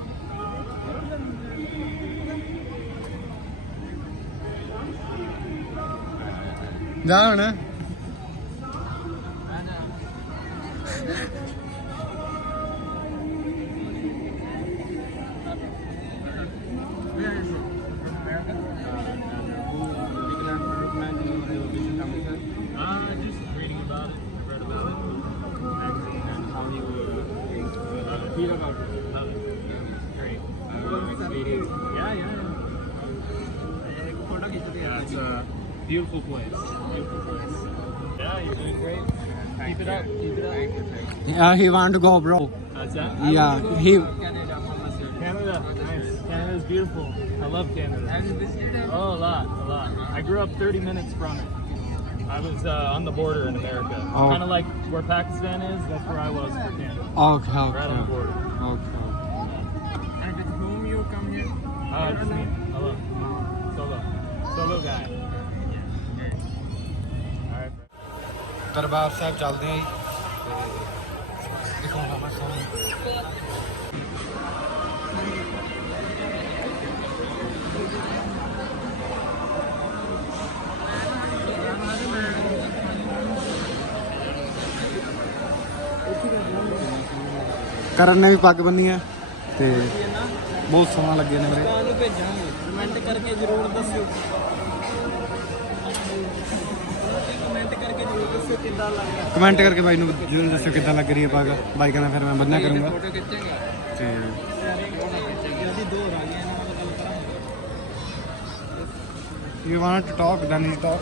ਜਾ ਹੁਣ It's a beautiful place. Yeah, you're doing great. Keep it up. Keep it up. Yeah, he want to go, bro. That's that. Yeah, he. Canada, nice. Canada's beautiful. I love Canada. Oh, a lot. I grew up 30 minutes from it. I was on the border in America. Oh. Kind of like where Pakistan is, that's where I was for Canada. Okay, Right on the okay. border. Okay. And with whom you come here? Just me. Hello. Solo guy. Alright. Darbar Sahib ਚੱਲਦੇ ਆਂ ਜੀ ਤੇ ਦਿਖਾਉਣਾ ਮੈਂ ਤੁਹਾਨੂੰ। ਕਰਨ ਨੇ ਵੀ ਪੱਗ ਬੰਨੀ ਆ ਤੇ ਬਹੁਤ ਸੋਹਣਾ ਲੱਗਿਆ ਨੇ ਵੀਰੇ। ਤੁਹਾਨੂੰ ਭੇਜਾਂਗੇ ਕਮੈਂਟ ਕਰਕੇ ਜ਼ਰੂਰ ਦੱਸਿਓ ਕਿੱਦਾਂ ਲੱਗਿਆ ਕਮੈਂਟ ਕਰਕੇ ਬਾਈ ਨੂੰ ਜ਼ਰੂਰ ਦੱਸਿਓ ਕਿੱਦਾਂ ਲੱਗ ਰਹੀ ਹੈ ਪੱਗ। ਬਾਈ ਕਹਿੰਦਾ ਫਿਰ ਮੈਂ ਬੰਨਿਆ ਕਰੂੰਗਾ ਫੋਟੋ ਖਿੱਚਾਂਗੇ ਤੇ ਅਸੀਂ ਦੋ ਆ ਗਏ ਇਹਨਾਂ ਨਾਲ ਗੱਲ ਕਰਾਂਗੇ you want to talk then you talk.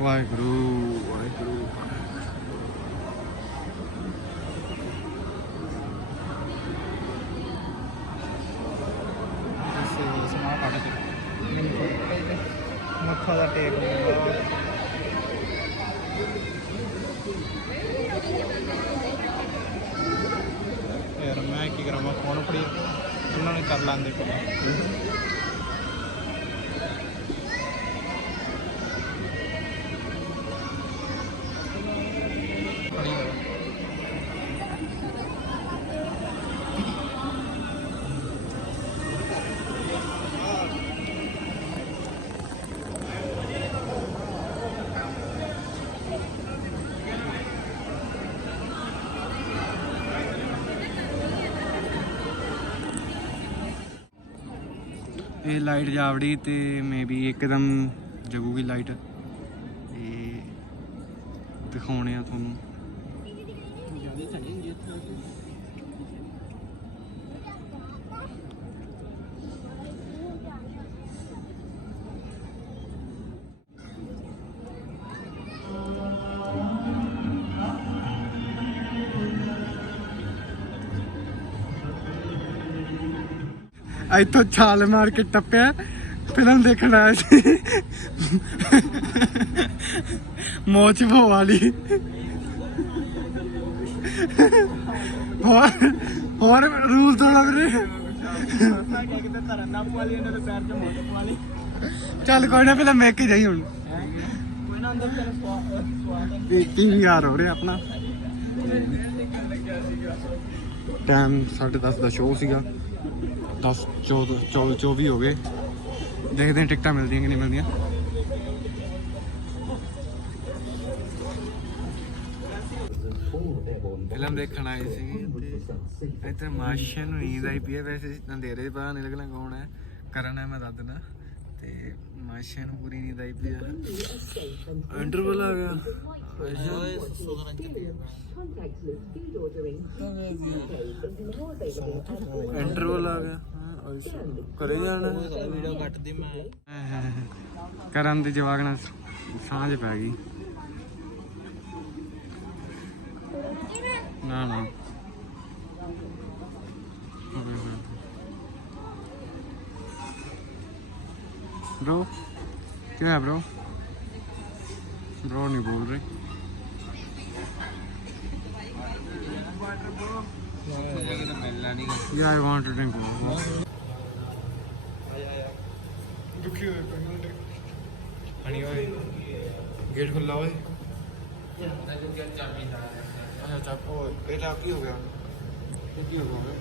Waheguru Waheguru. ਮੱਥਾ ਦਾ ਟੇਕ ਯਾਰ ਮੈਂ ਕੀ ਕਰਾਂ, ਮੈਂ ਫੋਨ ਫੜੀ ਉਹਨਾਂ ਨੇ ਕਰ ਲੈਂਦੇ ਇਹ ਲਾਈਟ ਜਾਵੜੀ ਤੇ ਮੇ ਵੀ ਇੱਕਦਮ ਜਗੂਗੀ ਲਾਈਟ ਤੇ ਦਿਖਾਉਣੇ ਆ ਤੁਹਾਨੂੰ। ਇੱਥੋਂ ਛਾਲ ਮਾਰ ਕੇ ਟੱਪਿਆ ਫਿਲਮ ਦੇਖਣ ਆਇਆ ਸੀ ਮੌਚ ਭੋ ਵਾਲੀ। ਹੋਰ ਰੂਲ ਤੋੜਾ ਵੀਰੇ। ਚੱਲ ਕੋਈ ਨਾ ਫਿਲਮ ਵੇਖ ਕੇ ਜਾਈ ਹੁਣ। PVR ਹੋ ਰਿਹਾ ਆਪਣਾ। ਟਾਈਮ 10:30 ਦਾ ਸ਼ੋਅ ਸੀਗਾ। 10:24 ਹੋ ਗਏ। ਦੇਖਦੇ ਹਾਂ ਟਿਕਟਾਂ ਮਿਲਦੀਆਂ ਕਿ ਨਹੀਂ ਮਿਲਦੀਆਂ। ਫਿਲਮ ਦੇਖਣ ਆਏ ਸੀ ਤੇ ਇੱਥੇ ਮਾਸ਼ੀਆਂ ਨੂੰ ਨੀਂਦ ਆਈ ਪਈ ਹੈ। ਵੈਸੇ ਅੰਧੇਰੇ ਦੇ ਬਾਹਰ ਨਹੀਂ ਲੱਗਣਾ ਕੌਣ ਹੈ, ਕਰਨ ਹੈ ਮੈਂ ਦੱਸ ਦੇਣਾ। ਤੇ ਮਾਸ਼ੀਆਂ ਨੂੰ ਪੂਰੀ ਨੀਂਦ ਆਈ ਪਈ ਹੈ। ਇੰਟਰਵਲ ਆ ਗਿਆ। ਇੰਟਰਵਲ ਆ ਗਿਆ। ਕਰੇ ਜਾਣਾ ਵੀਡੀਓ ਕੱਟਦੀ ਮੈਂ। ਕਰਨ ਦੀ ਜਵਾਕ ਨਾਲ ਸਾਂਝ ਪੈ ਗਈ। ਨਾ ब्रो क्या है ब्रो नहीं बोल रहे। Yeah, I want to drink water. ਦੁਖੀ ਹੋਏ ਪਏ ਹਣੀ ਓਏ ਗੇਟ ਖੁੱਲਾ ਓਏ। ਅੱਛਾ ਚੱਪ ਓਏ ਇਹਦਾ ਕੀ ਹੋ ਗਿਆ? ਇਹ ਕੀ ਹੋ ਗਿਆ?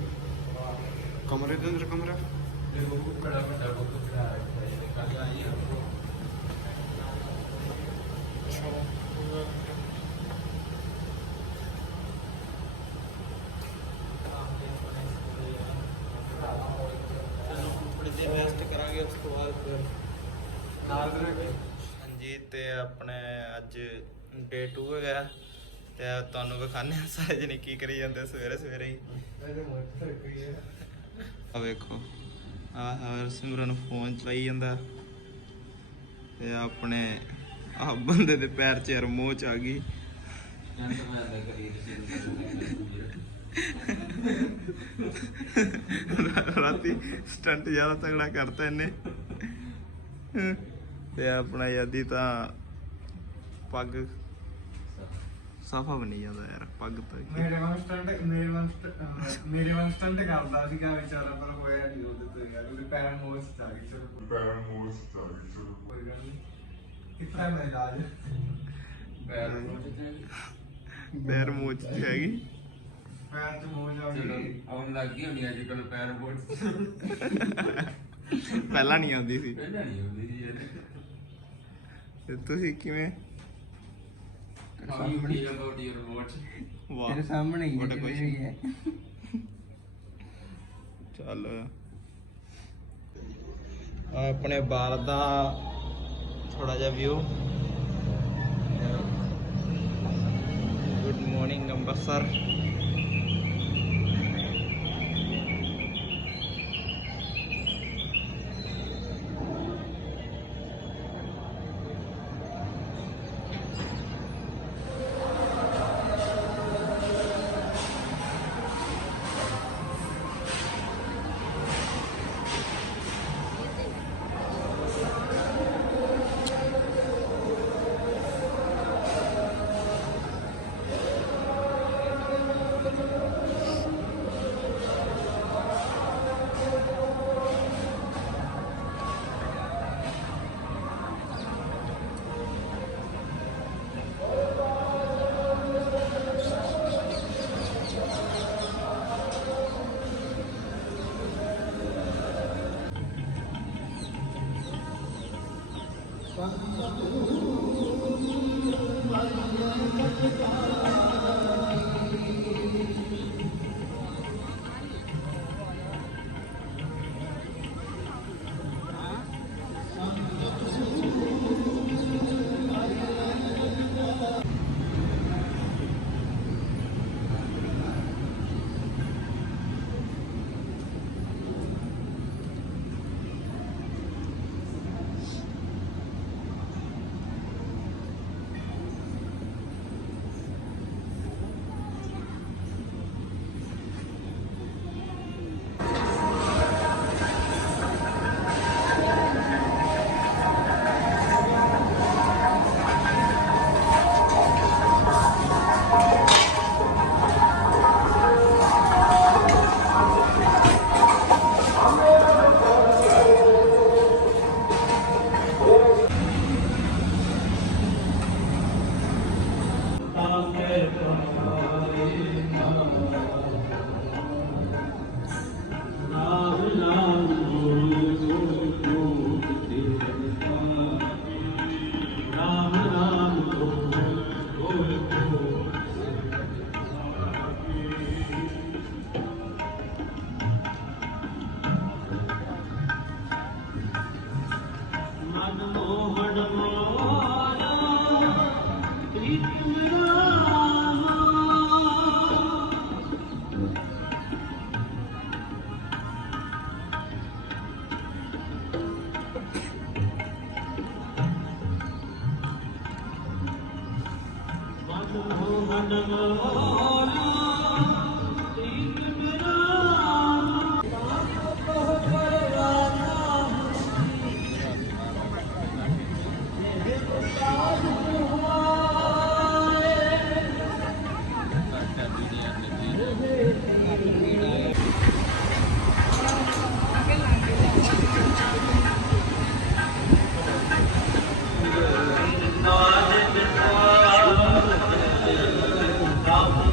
ਕਮਰੇ ਦੇ ਅੰਦਰ ਕਮਰਾ ਬੜਾ ਵੱਡਾ ਕਰਾਂਗੇ ਉਸ ਤੋਂ ਬਾਅਦ ਫਿਰ ਨਾਲ ਕਰਾਂਗੇ। ਹਾਂਜੀ ਤੇ ਆਪਣੇ ਅੱਜ ਡੇ 2 ਹੈਗਾ ਤੇ ਤੁਹਾਨੂੰ ਵਿਖਾਣੇ ਆ ਸਾਰੇ ਜਣੇ ਕੀ ਕਰੀ ਜਾਂਦੇ ਸਵੇਰੇ ਸਵੇਰੇ ਹੀ। ਆ ਵੇਖੋ ਆਹ ਸਿਮਰਨ ਫੋਨ ਚਲਾਈ ਜਾਂਦਾ ਤੇ ਆਪਣੇ ਆ ਬੰਦੇ ਦੇ ਪੈਰ 'ਚ ਰਮੋਚ ਆ ਗਈ। ਰਾਤੀ ਸਟੰਟ ਜ਼ਿਆਦਾ ਤਗੜਾ ਕਰਤਾ ਇਹਨੇ ਤੇ ਆਪਣਾ ਯਾਦੀ ਤਾਂ ਪੱਗ ਸਾਫਾ ਬਣੀ ਜਾਂਦਾ ਯਾਰ ਪੱਗ ਤਾਂ ਮੇਰੇ ਵਾਂਗ ਸਟੰਟ ਕਰਦਾ ਸੀਗਾ ਵਿਚਾਰਾ, ਪਰ ਹੋਇਆ ਨਹੀਂ ਉਹਦੇ ਤੋਂ ਯਾਰ, ਉਹਦੇ ਪੈਰਾਂ ਨੂੰ ਮੋਚ ਆ ਗਈ। ਚਲੋ ਕੋਈ ਗੱਲ ਨਹੀਂ, ਕਿੱਥਾ ਮੈਂ ਇਲਾਜ ਪੈਰ ਮੋਚ ਚ ਹੈਗੀ। ਪੈਰ ਚ ਮੋਚ ਆ ਗਈ। ਆਉਣ ਲੱਗ ਗਈ ਹੋਣੀ ਅੱਜ ਕੱਲ ਪੈਰ ਬੋਟ ਪਹਿਲਾਂ ਨਹੀਂ ਆਉਂਦੀ ਸੀ। ਪਹਿਲਾਂ ਨਹੀਂ ਹੁੰਦੀ ਸੀ ਯਾਰ। ਤੇ ਤੁਸੀਂ ਕਿਵੇਂ? How you feel about your watch? ਵਾਹ ਸਾਹਮਣੇ ਹੀ What a question. ਹੈ। ਚੱਲ ਆਪਣੇ ਬਾਹਰ ਦਾ ਥੋੜਾ ਜਿਹਾ view. Good morning Amritsar. Thank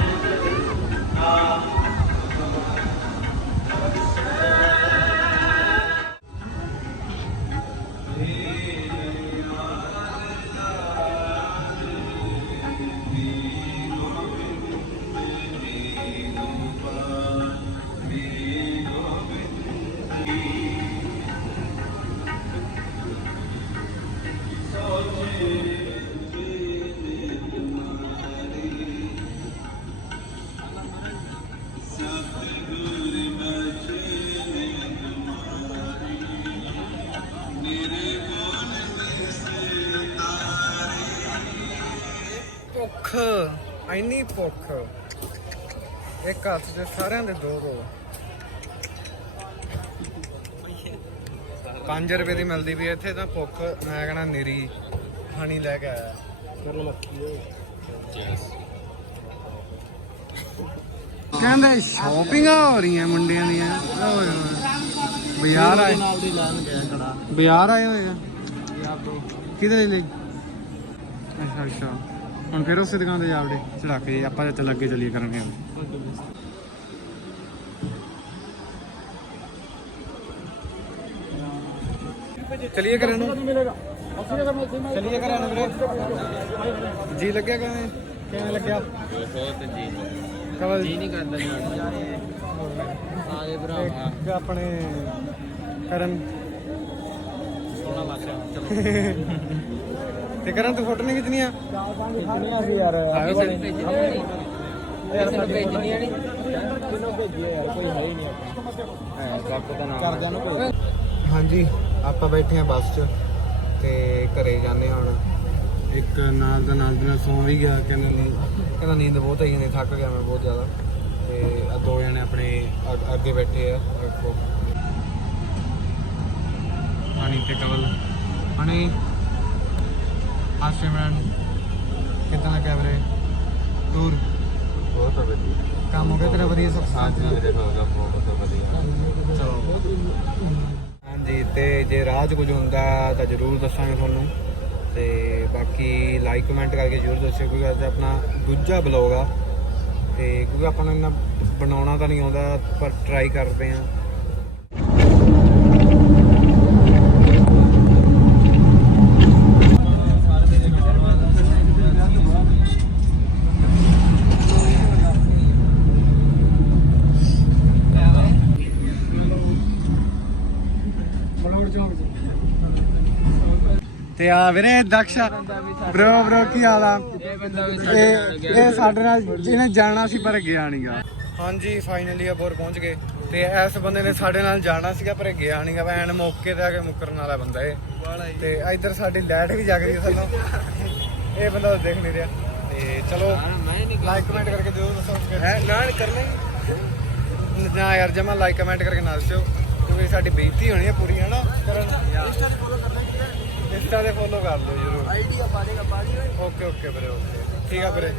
you. ਭੁੱਖ, ਇੰਨੀ ਭੁੱਖ, ਇੱਕ ਹੱਥ 'ਚ ਸਾਰਿਆਂ ਦੇ ਦੋ 5 ਰੁਪਏ ਦੀ ਮਿਲਦੀ ਵੀ ਇੱਥੇ ਤਾਂ ਭੁੱਖ ਮੈਂ ਕਹਿਣਾ ਨਿਰੀ ਹਣੀ ਲੈ ਕੇ ਆਇਆ। ਕਹਿੰਦੇ ਸ਼ਾਪਿੰਗਾਂ ਹੋ ਰਹੀਆਂ ਮੁੰਡਿਆਂ ਦੀਆਂ। ਓਏ ਹੋਏ ਬਾਜ਼ਾਰ ਆਏ, ਨਾਲ ਦੀ ਲਾਣ ਗਿਆ ਖੜਾ ਬਾਜ਼ਾਰ ਆਏ ਹੋਏ ਆ ਯਾ ਬ్రో ਕਿਹਦੇ ਲਈ? ਅੱਛਾ ਅੱਛਾ, ਹੁਣ ਫਿਰ ਉਸੇ ਦੁਕਾਨ ਤੇ ਜਾਵੜੇ ਚੜਾ ਕੇ ਆਪਾਂ ਤੇ ਚੱਲ ਅੱਗੇ ਚੱਲੀਏ ਕਰਾਂਗੇ। ਚਲਿਏ ਕਰਾਂ ਨੂੰ, ਚਲਿਏ ਕਰਾਂ ਨੂੰ ਵੀਰੇ। ਜੀ ਲੱਗਿਆ ਕਿਵੇਂ? ਕਿਵੇਂ ਲੱਗਿਆ? ਬਹੁਤ ਜੀ ਕਵਲ ਜੀ ਨਹੀਂ ਕਰਦਾ ਯਾਰ ਆਏ ਭਰਾਵਾ ਇੱਕ ਆਪਣੇ ਕਰਨ ਸੋਹਣਾ ਲੱਗਦਾ ਚਲੋ ਤੇ ਕਰਨ ਤੂੰ ਫੋਟੋ ਨਹੀਂ ਖਿੱਚਣੀਆਂ? ਕਿੰਨੀਆਂ ਸੀ ਯਾਰ ਆਇਓ ਆਪਣੇ ਬੜੇ। ਯਾਰ ਸਾਡੀ ਭੇਜਣੀਆਂ ਨਹੀਂ ਕਿਹਨੂੰ ਭੇਜੀਏ ਯਾਰ ਕੋਈ ਹੈ ਹੀ ਨਹੀਂ ਆਪਣਾ ਹੈ ਕੱਪ ਦਾ ਨਾਮ ਕਰਦਿਆਂ ਨੂੰ ਕੋਈ। ਹਾਂਜੀ ਆਪਾਂ ਬੈਠੇ ਆ ਬੱਸ 'ਚ ਤੇ ਘਰੇ ਜਾਂਦੇ ਹਾਂ ਹੁਣ। ਇੱਕ ਨਾਲ ਦਾ ਨਾਲ ਦੀ ਨਾਲ ਸੌਂ ਵੀ ਗਿਆ, ਕਹਿੰਦਾ ਨੀਂਦ ਬਹੁਤ ਆਈ ਜਾਂਦੀ, ਥੱਕ ਗਿਆ ਮੈਂ ਬਹੁਤ ਜ਼ਿਆਦਾ। ਤੇ ਆ ਦੋ ਜਣੇ ਆਪਣੇ ਅੱਗੇ ਬੈਠੇ ਆ, ਵੇਖੋ ਹਣੀ ਤੇ ਕਵਲ। ਹਣੀ ਆਸ਼ਰਮਨ ਕਿੱਦਾਂ ਲੱਗਿਆ ਵੀਰੇ ਟੂਰ? ਬਹੁਤ ਵਧੀਆ ਕੰਮ ਹੋ ਗਿਆ ਤੇਰਾ ਵਧੀਆ ਸਭ? ਹਾਂਜੀ ਮੇਰੇ ਹੋਗਾ ਬਹੁਤ ਵਧੀਆ। ਚਲੋ ਹਾਂਜੀ, ਤੇ ਜੇ ਰਾਹ 'ਚ ਕੁਝ ਹੁੰਦਾ ਤਾਂ ਜ਼ਰੂਰ ਦੱਸਾਂਗੇ ਤੁਹਾਨੂੰ। ਤੇ ਬਾਕੀ ਲਾਈਕ ਕਮੈਂਟ ਕਰਕੇ ਜ਼ਰੂਰ ਦੱਸਿਓ, ਕਿਉਂਕਿ ਅੱਜ ਆਪਣਾ ਦੂਜਾ ਬਲੌਗ ਆ। ਤੇ ਕਿਉਂਕਿ ਆਪਾਂ ਨੂੰ ਇੰਨਾ ਬਣਾਉਣਾ ਤਾਂ ਨਹੀਂ ਆਉਂਦਾ, ਪਰ ਟਰਾਈ ਕਰਦੇ ਹਾਂ। ਤੇ ਆ ਵੀਰੇ ਦਕਸ਼ ਬ్రో ਕੀ ਹਾਲ ਆ? ਇਹ ਸਾਡੇ ਨਾਲ ਜਿਹਨੇ ਜਾਣਾ ਸੀ ਪਰ ਗਿਆ ਨਹੀਂਗਾ। ਹਾਂਜੀ ਫਾਈਨਲੀ ਅਬੋਰ ਪਹੁੰਚ ਗਏ। ਤੇ ਇਸ ਬੰਦੇ ਨੇ ਸਾਡੇ ਨਾਲ ਜਾਣਾ ਸੀਗਾ ਪਰ ਗਿਆ ਨਹੀਂਗਾ। ਐਨ ਮੌਕੇ ਤੇ ਆ ਕੇ ਮੁੱਕਰਨ ਵਾਲਾ ਬੰਦਾ ਇਹ। ਤੇ ਇੱਧਰ ਸਾਡੀ ਲਾਈਟ ਵੀ ਜਗ ਰਹੀ ਹੈ ਸਾਨੂੰ, ਇਹ ਬੰਦਾ ਦੇਖ ਨਹੀਂ ਰਿਹਾ। ਤੇ ਚਲੋ ਲਾਈਕ ਕਮੈਂਟ ਕਰਕੇ ਜ਼ਰੂਰ ਦੱਸੋ। ਨਾ ਕਰਨਾ ਹੀ ਨਾ ਯਾਰ, ਜਮਾ ਲਾਈਕ ਕਮੈਂਟ ਕਰਕੇ ਨਾ ਦੱਸਿਓ, ਕਿਉਂਕਿ ਸਾਡੀ ਬੇਇੱਜ਼ਤੀ ਹੋਣੀ ਹੈ ਪੂਰੀ, ਹੈ ਨਾ ਕਰਨ? ਇੰਸਟਾ ਤੇ ਫੋਲੋ ਕਰ ਲਓ ਜਰੂਰ। ਆਈਡੀ ਆ ਪਾੜੇਗਾ ਪਾੜੀ। ਓਕੇ ਓਕੇ ਵੀਰੇ, ਓਕੇ ਠੀਕ ਆ ਵੀਰੇ।